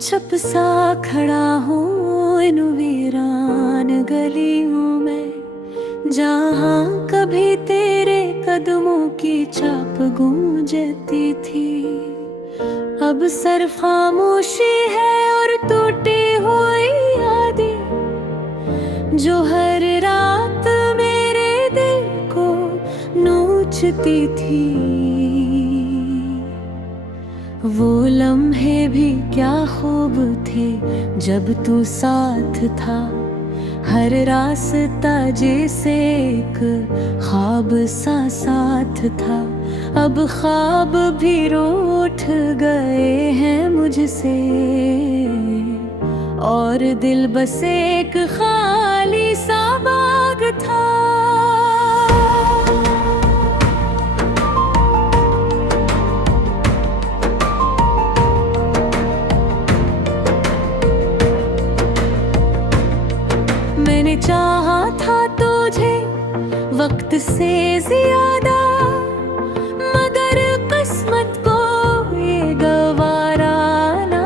चुप सा खड़ा हूँ इन वीरान गलियों में, जहाँ कभी तेरे कदमों की छाप गूंजती थी। अब सिर्फ खामोशी है और टूटी हुई यादें, जो हर रात मेरे दिल को नोचती थी। वो लम्हे भी क्या खूब थे जब तू साथ था, हर रास्ता जैसे एक ख्वाब सा साथ था। अब ख्वाब भी रूठ गए हैं मुझसे, और दिल बस एक खाली सा बाग था। मैंने चाहा था तुझे वक्त से ज्यादा, मगर किस्मत को ये गवारा ना।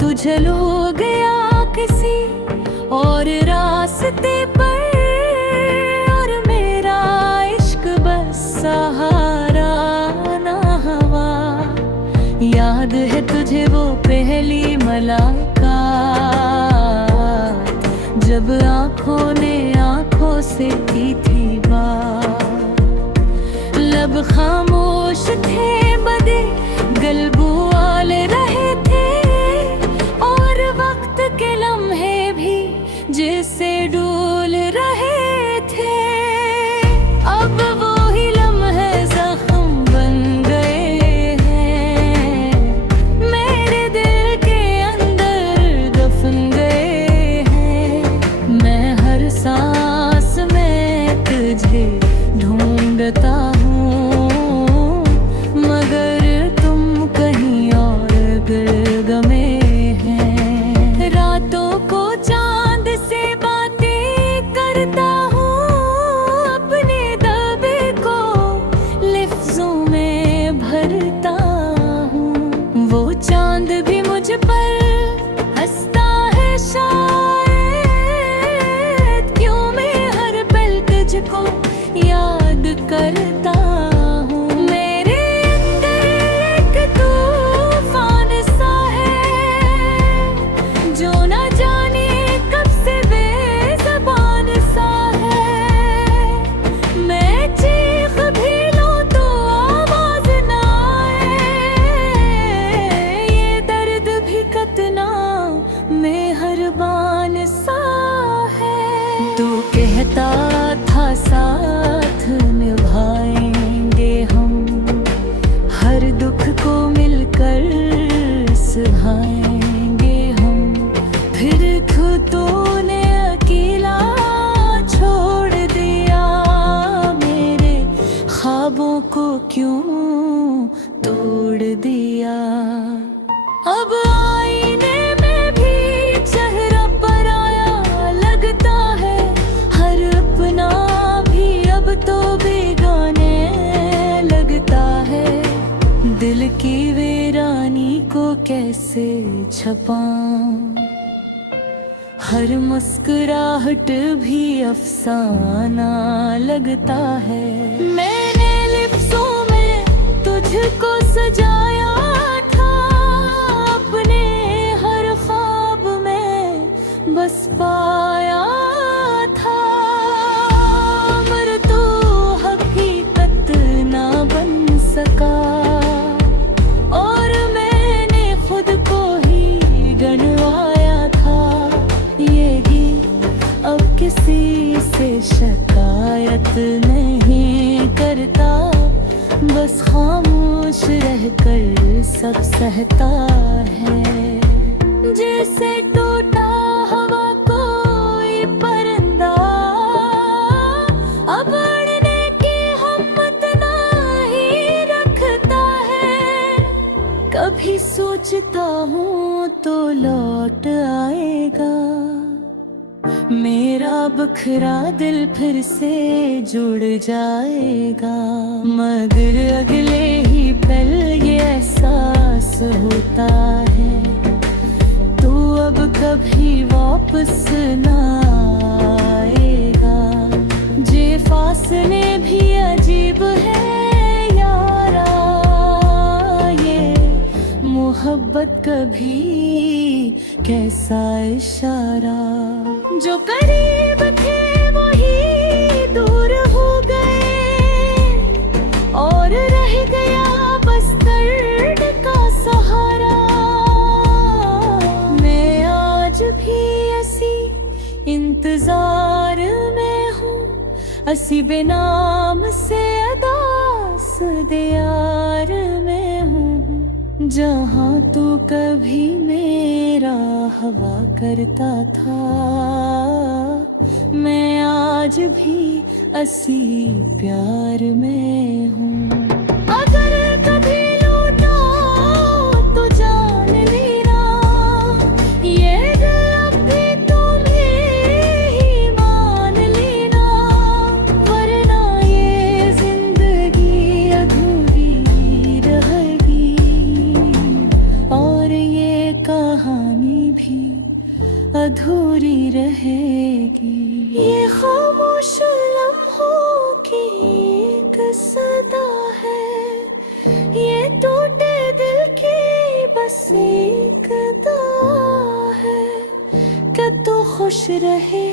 तुझे लो गया किसी और रास्ते पर, और मेरा इश्क बस सहारा ना हवा। याद है तुझे वो पहली मुलाकात, जब आँखों ने आँखों से की थी बात। लब खामोश थे, बदे गल बोल रहे थे, और वक्त के लम्हे भी जैसे डोल रहे थे। अब वो ही लम्हे जख्म बन गए हैं, मेरे दिल के अंदर दफन गए हैं। मैं हर सांस में तुझे ढूंढता हूँ, मगर तुम कहीं और गुमगमे हैं। रातों को चांद से बातें करता हूँ, अपने दबे को लफ्जों में भरता हूँ। वो चांद भी मुझ पर हंसता है शायद, क्यों मैं हर पल तुझको याद करता हूँ। मेरे अंदर एक तूफान सा है, जो न जाने कब से बेज़बान सा है। मैं चीख भी लूं तो आवाज ना आए, ये दर्द भी कितना मेहरबान सा है। तू कहता था साथ निभाएंगे हम, हर दुख को मिलकर सहाएंगे हम। फिर खुद तूने अकेला छोड़ दिया, मेरे ख्वाबों को क्यों तोड़ दिया। अब आईने में भी चेहरा पराया लगता है, हर अपना भी अब तो बेगाने लगता है। दिल की वीरानी को कैसे छपाऊं, हर मुस्कुराहट भी अफसाना लगता है। मैंने लफ्जों में तुझको सजाया था, अपने हर ख्वाब में बस पाया था। मगर तू हकीकत ना बन सका, और मैंने खुद को ही गंवाया था। यही अब किसी से शिकायत नहीं करता, बस खामोश रहकर सब सहता है। जैसे टूटा हवा कोई परिंदा, अब उड़ने की हिम्मत नहीं रखता है। कभी सोचता हूँ तो लौट आएगा, मेरा बखरा दिल फिर से जुड़ जाएगा, मगर अगले ही पल ये एहसास होता है तू अब कभी वापस ना आएगा। जे फासले भी अजीब है यारा, ये मोहब्बत कभी कैसा इशारा। जो करीब थे वही दूर हो गए और रह गया बस दर्द का सहारा। मैं आज भी ऐसी इंतजार में हूँ, असी बेनाम से अदास दियार में हूँ। जहाँ तू कभी मेरा हवा करता था, मैं आज भी असी प्यार में हूँ। अगर कभी लौटा तो जान लेना, ये दिल अब भी तुम्हें ही मान लेना, वरना ये जिंदगी अधूरी रहेगी और ये कहानी भी अधूरी रहेगी। ये खामोश लम्हों की एक सदा है, ये टूटे दिल की बस एक दुआ है कि तू खुश रहे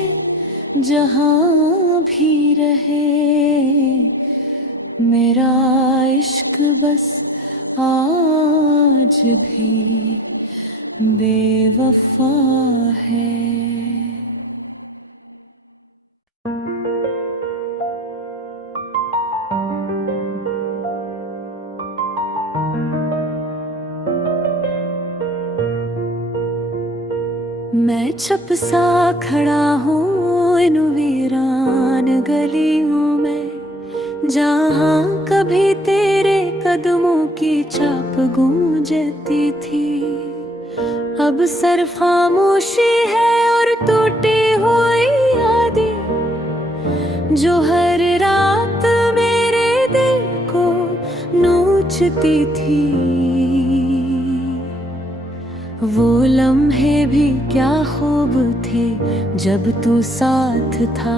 जहाँ भी रहे। मेरा इश्क बस आज भी बेवफा है। मैं छप सा खड़ा हूँ इन वीरान गलियों में, जहाँ कभी तेरे कदमों की छाप गूंजती थी। अब सर खामोशी है और टूटी हुई यादें जो हर रात मेरे दिल को नोचती थी। वो लम्हे भी क्या खूब थे जब तू साथ था,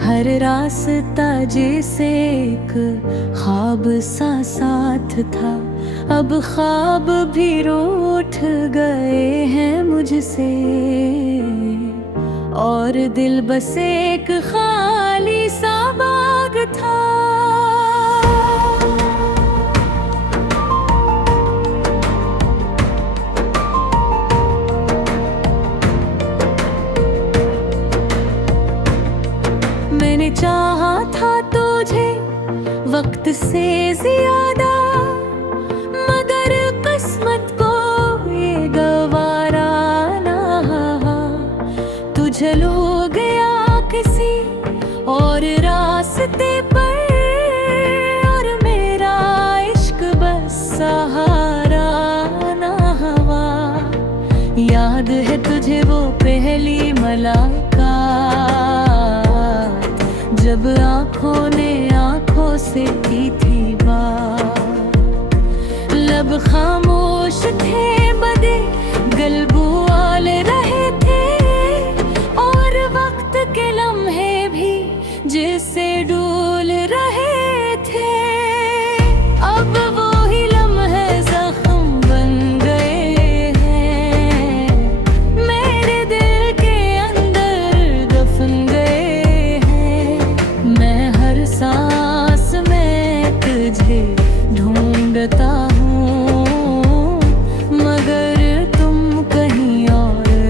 हर रास्ता जैसे एक ख्वाब सा साथ था। अब ख्वाब भी रूठ गए हैं मुझसे और दिल बस एक खाली सा बाग था। मैंने चाहा था तुझे वक्त से ज्यादा, मगर किस्मत को ये गवारा ना। तुझे लो गया किसी और रास्ते पर और मेरा इश्क बस सहारा ना हवा। याद है तुझे वो पहली मुलाकात जब आँखों ने आँखों से की थी बात। लब खामोश थे बदे गल बुआल रहे थे और वक्त के लम्हे भी जैसे डूल रहे थे। अब वो ही लम्हे जख्म बन गए हैं, मेरे दिल के अंदर दफन गए हैं। मैं हर सांस में तुझे ढूंढता हूँ, मगर तुम कहीं और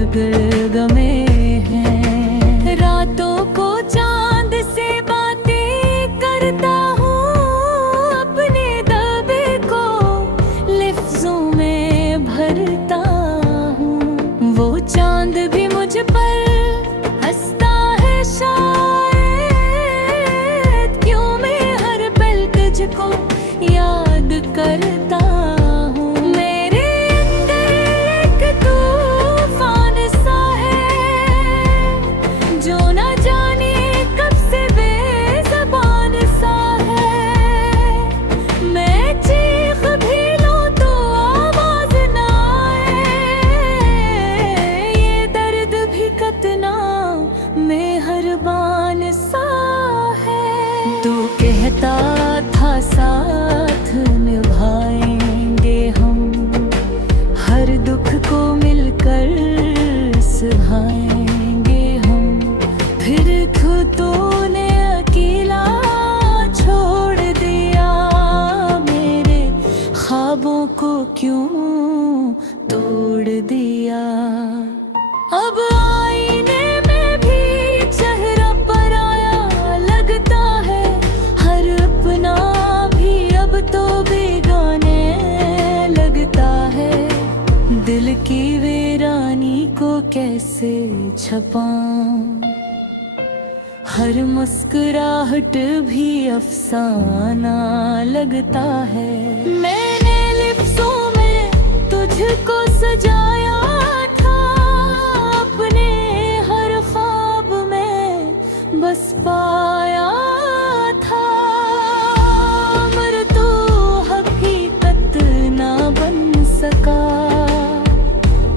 क्यों तोड़ दिया। अब आईने में भी चेहरा पराया लगता है, हर अपना भी अब तो बेगाने लगता है। दिल की वीरानी को कैसे छपाऊं, हर मुस्कुराहट भी अफसाना लगता है। मैंने लिफ्ज़ों में तुझको सजाया था, अपने हर ख्वाब में बस पाया था। मगर तू हकीकत ना बन सका,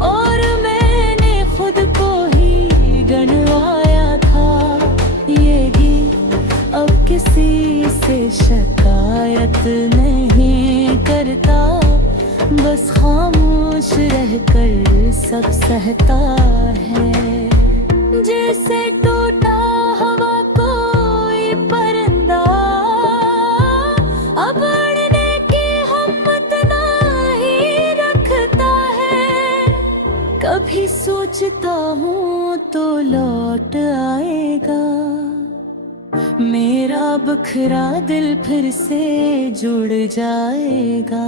और मैंने खुद को ही गंवाया था। ये भी अब किसी से शिकायत नहीं करता, बस खामोश रहकर सब सहता है। जैसे टूटा हवा कोई परिंदा, अब अड़ने की हिम्मत नहीं रखता है। कभी सोचता हूँ तो लौट आएगा, मेरा बखरा दिल फिर से जुड़ जाएगा।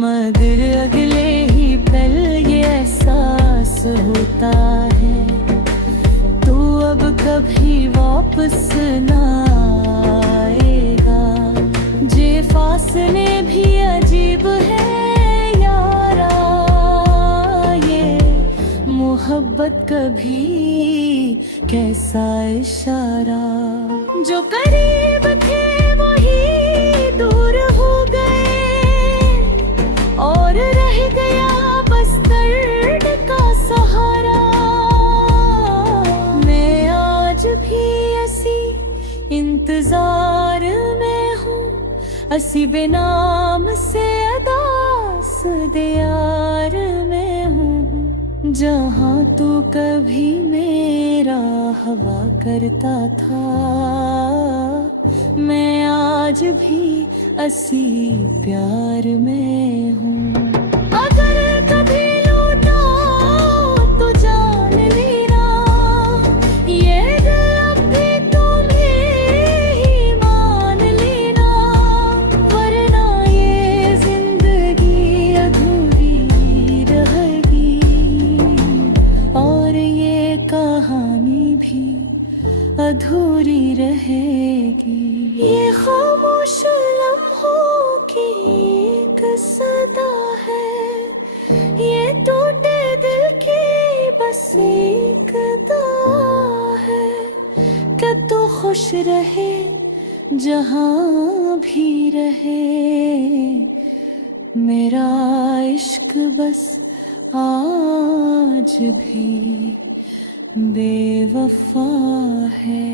मगर अगले ही पल ये एहसास होता है, तू अब कभी वापस ना आएगा। जे फासले भी अजीब है यारा, ये मोहब्बत कभी कैसा इशारा। जो करीब थे वही दूर हो गए, और रह गया बस दर्द का सहारा। मैं आज भी ऐसी इंतजार में हूँ, असी बेनाम से अदास दियार में हूँ। जहाँ तू कभी मेरा हवा करता था, मैं आज भी असी प्यार में हूँ। अगर कभी लौटा तो जान लेना, ये दिल अब भी तुम्हें ही मान लेना। वरना ये जिंदगी अधूरी रहेगी, और ये कहानी भी अधूरी रहेगी। ये खामोश लम्हों की एक सदा है, ये टूटे दिल की बस एक दुआ है। कि तू खुश रहे जहाँ भी रहे, मेरा इश्क बस आज भी बेवफा है।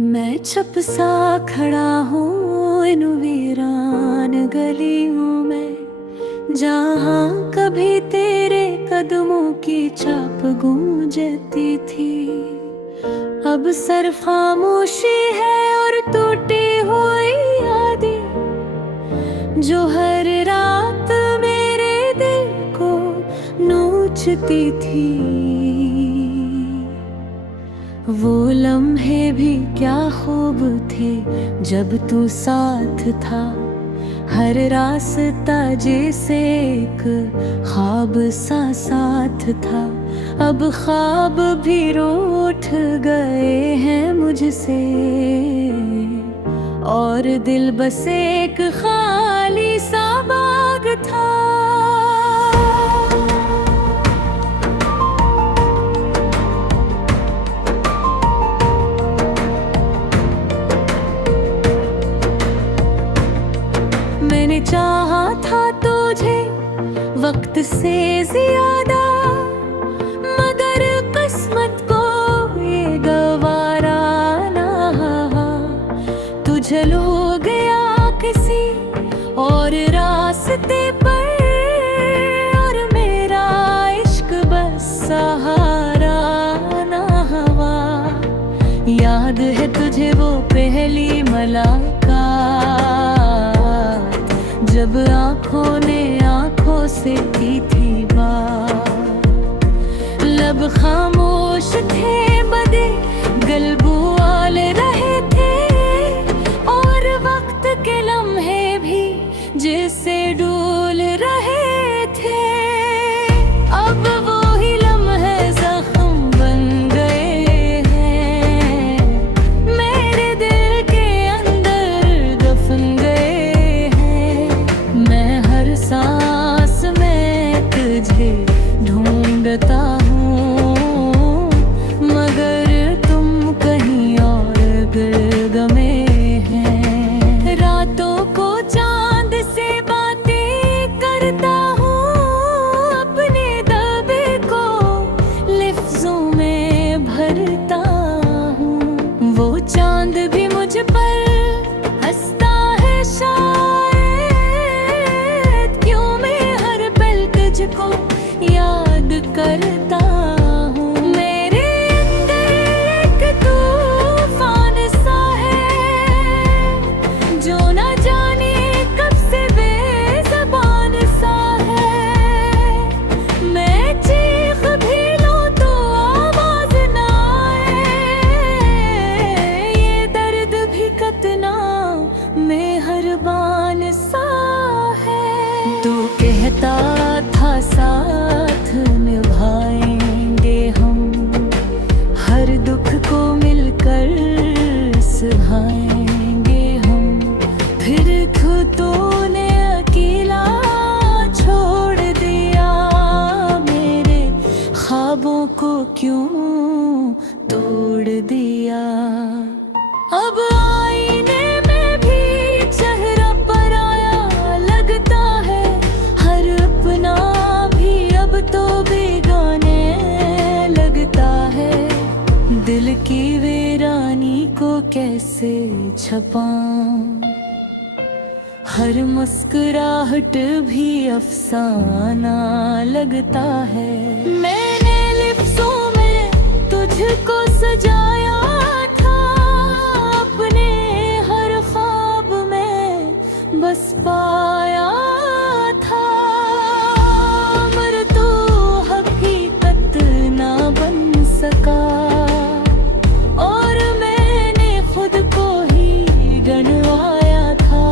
मैं चुप सा खड़ा हूँ इन वीरान गलियों में, जहाँ कभी तेरे कदमों की चाप गूंजती थी। अब सिर्फ खामोशी है और टूटी हुई यादें, जो हर रात मेरे दिल को नोचती थी। वो लम्हे भी क्या खूब थे जब तू साथ था, हर रास्ता जैसे एक ख्वाब सा साथ था। अब ख्वाब भी रूठ गए हैं मुझसे, और दिल बस एक खाली सा बाग था। मैंने चाहा था तुझे वक्त से ज्यादा, मगर किस्मत को ये गवारा ना। तुझे लो गया किसी और रास्ते पर, और मेरा याद है तुझे वो पहली मुलाकात, जब आँखों ने आँखों से की थी बात। लब खामोश थे, बदे गलबुआल रहे थे, और वक्त के लम्हे भी जैसे डोल रहे थे। अब वो ही लम्हे जख्म बन गए हैं, मेरे दिल के अंदर दफन गए हैं। मैं हर सांस में तुझे ढूंढता हूँ, मगर तुम कहीं और गमे हैं। रातों को चांद से बातें करता हूँ, अपने दबे को लफ्जों में भरता हूँ। वो चांद भी मुझ पर हंसता है शायद, क्यों मैं हर पल तुझको याद करता हूँ। मेरे अंदर एक तूफान सा है, जो न जाने कब से बेज़बान सा है। मैं चीख भी लूं तो आवाज ना आए, ये दर्द भी कितना मेहरबान सा है। तू कहता था साथ निभाएंगे हम, हर दुख को मिलकर सहाएंगे हम। फिर खुद तूने अकेला छोड़ दिया, मेरे ख्वाबों को क्यों तोड़ दिया। अब आईने में भी चेहरा पराया लगता है, हर अपना भी अब तो बेगाने लगता है। दिल की वीरानी को कैसे छपाऊं, हर मुस्कुराहट भी अफसाना लगता है। मैंने लिफ्ज़ों में तुझको सजाया था, अपने हर ख्वाब में बस पाया था। मगर तू हकीकत ना बन सका, और मैंने खुद को ही गनवाया था।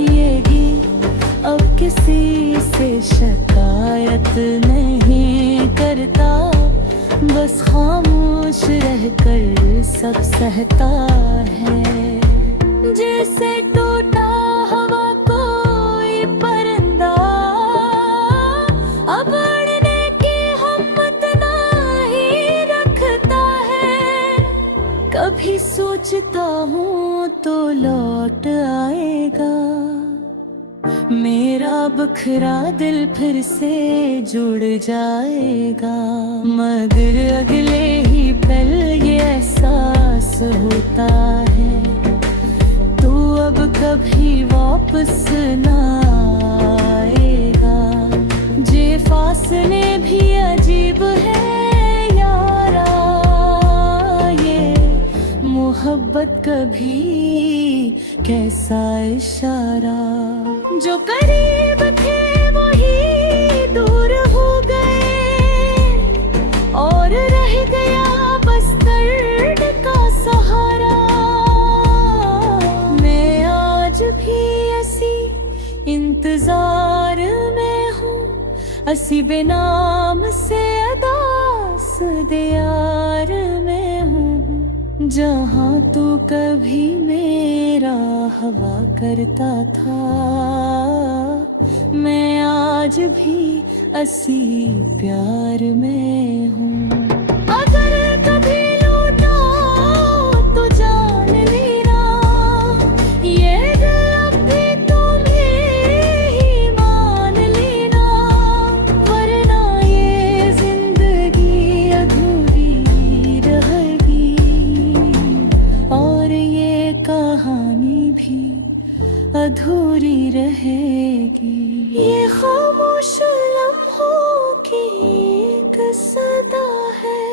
यही अब किसी से शिकायत नहीं करता, बस खामोश रहकर सब सहता है। जैसे टूटा हवा कोई परिंदा, अब अड़ने की हिम्मत नहीं रखता है। कभी सोचता हूँ तो लौट आएगा, मेरा बखरा दिल फिर से जुड़ जाएगा। मगर अगले ही पल ये एहसास होता है, तू अब कभी वापस ना आएगा। जे फासले भी अजीब है यारा, ये मोहब्बत कभी कैसा इशारा। जो करीब थे वही दूर हो गए, और रह गया बस दर्द का सहारा। मैं आज भी ऐसी इंतजार में हूँ, असी बेनाम से अदास दियार में हूँ। जहाँ तू कभी मेरा हवा करता था, मैं आज भी असी प्यार में हूँ। अगर कभी लौटा तो जान लेना, ये दिल अब भी तुम्हें ही मान लेना। वरना ये जिंदगी अधूरी रहेगी, और ये कहानी भी अधूरी रहेगी। ये खामोश लम्हों की एक सदा है,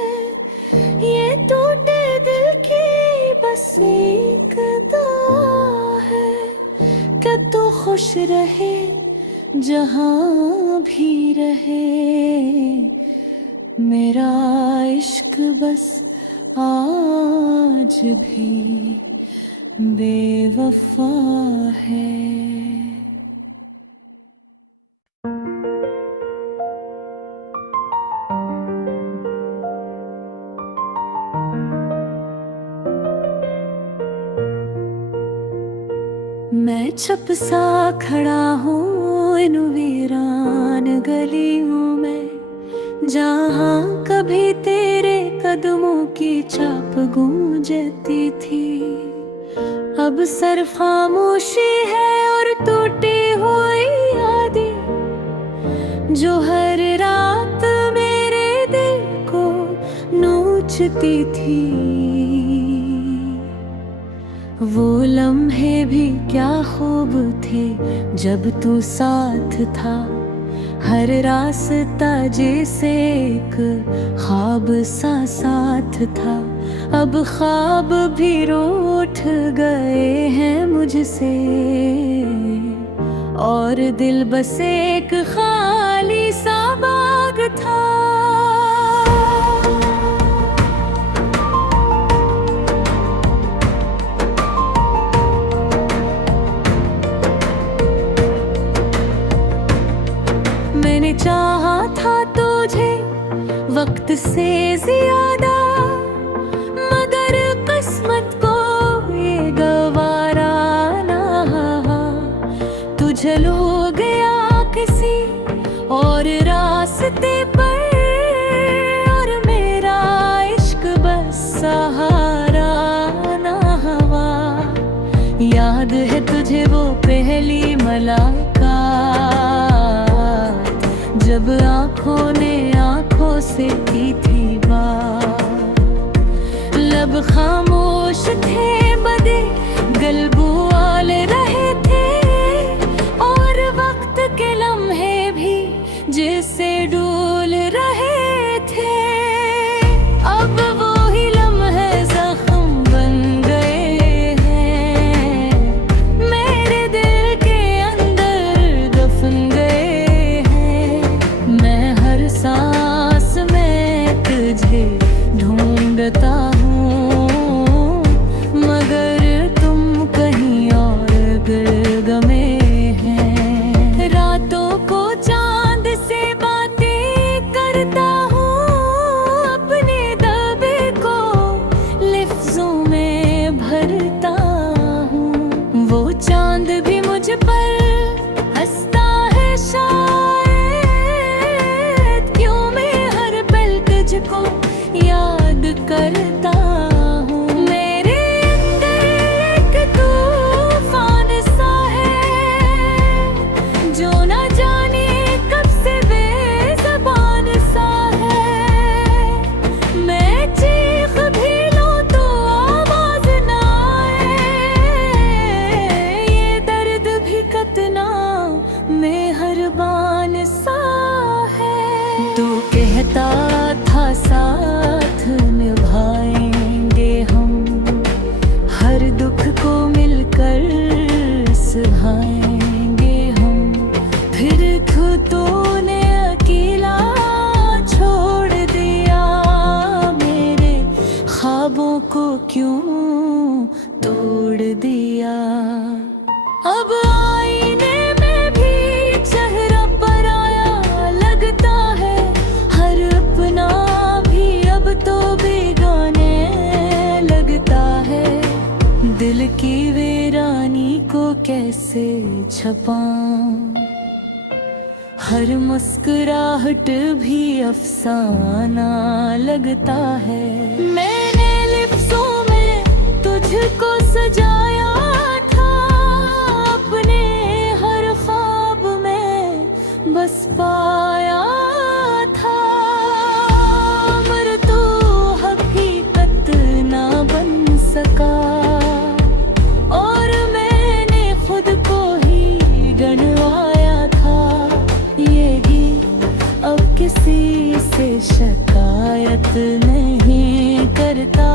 ये टूटे दिल की खुश रहे जहाँ भी रहे। मेरा इश्क बस आज भी बेवफा है। मैं चुप सा खड़ा हूँ इन वीरान गलियों में, जहाँ कभी तेरे कदमों की चाप गूंजती थी। अब सर खामोशी है और टूटी हुई यादें, जो हर रात मेरे दिल को नोचती थी। वो लम्हे भी क्या खूब थे जब तू साथ था, हर रास्ता जैसे एक ख्वाब सा साथ था। अब ख्वाब भी रूठ गए हैं मुझसे, और दिल बस एक खाली सा बाग था। मैंने चाहा था तुझे वक्त से ज्यादा, मगर किस्मत को ये गवारा ना। तुझे लो गया किसी और रास्ते पर, और मेरा इश्क बस सहारा ना हुआ। याद है तुझे वो पहली मुलाकात, जब आँखों ने आँखों से की थी बात। लब खामोश थे बदे गल बोल रहे थे, और वक्त के लम्हे भी जैसे डोल रहे थे। अब वो ही लम्हे जख्म बन गए हैं, मेरे दिल के अंदर दफन गए हैं। मैं हर सांस में तुझे ढूंढता हूँ, मगर तुम कहीं और गमे हैं। रातों को चांद से बातें करता हूँ, अपने दबे को लफ्जों में भरता हूँ। वो चांद भी मुझ पर हंसता है शायद, क्यों मैं हर पल तुझको याद करता हूँ। मेरे अंदर एक तूफान सा है, जो ना जाने कब से बेज़बान सा है। मैं चीख भी लूं तो आवाज ना आए, ये दर्द भी कितना मेहरबान सा है। तू कहता था साथ निभाएंगे हम, हर दुख को मिलकर सहाएंगे हम। फिर खुद तूने अकेला छोड़ दिया, मेरे ख्वाबों को क्यों तोड़ दिया। अब आईने में भी चेहरा पराया लगता है, हर अपना भी अब तो बेगाने लगता है। दिल की वीरानी को कैसे छपाऊं, हर मुस्कुराहट भी अफसाना लगता है। मैंने लिफ्ज़ों में तुझको सजाया था, अपने हर ख्वाब में बस पाया था। मगर तू हकीकत ना बन सका, और मैंने खुद को ही गंवाया था। यही अब किसी से शिकायत नहीं करता,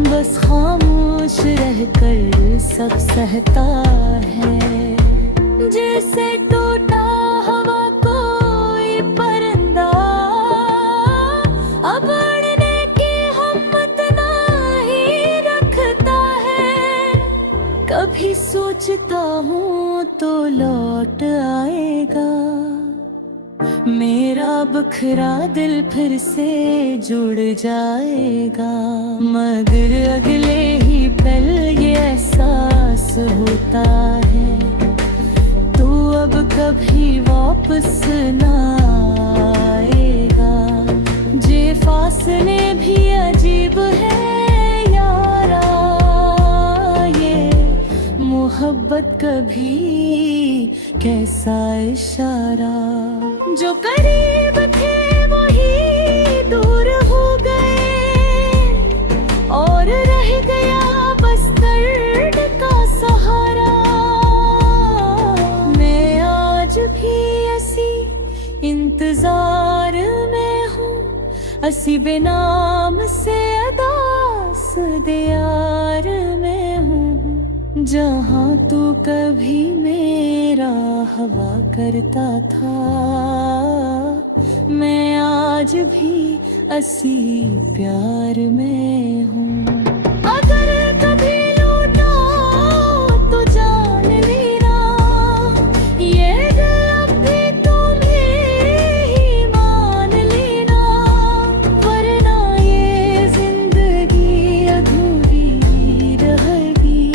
बस खामोश रहकर सब सहता है। जैसे टूटा हवा कोई परिंदा, अब अड़ने की हिम्मत नहीं रखता है। कभी सोचता हूँ तो लौट आएगा, मेरा बखरा दिल फिर से जुड़ जाएगा। मगर अगले ही पल ये एहसास होता है, तू अब कभी वापस ना आएगा। जे फासले भी अजीब है यारा, ये मोहब्बत कभी कैसा इशारा। जो करीब थे वही दूर हो गए, और रह गया बस दर्द का सहारा। मैं आज भी ऐसी इंतजार में हूँ, असी बेनाम से अदास दियार में हूँ। जहाँ तू कभी मेरा हवा करता था, मैं आज भी असी प्यार में हूँ। अगर कभी लौटा तो जान लेना, ये दिल अब भी तुम्हें ही मान लेना। वरना ये जिंदगी अधूरी रहेगी,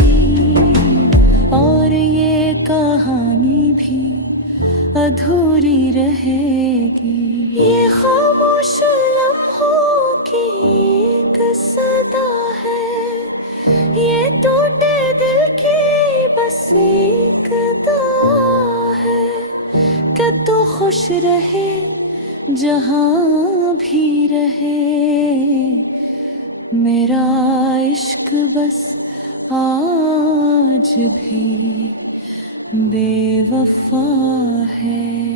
और ये कहानी भी अधूरी रहेगी। ये खामोश लम्हों की एक सदा है, ये टूटे दिल की बस एक दुआ है। कि तू खुश रहे जहाँ भी रहे, मेरा इश्क बस आज भी बेवफा है।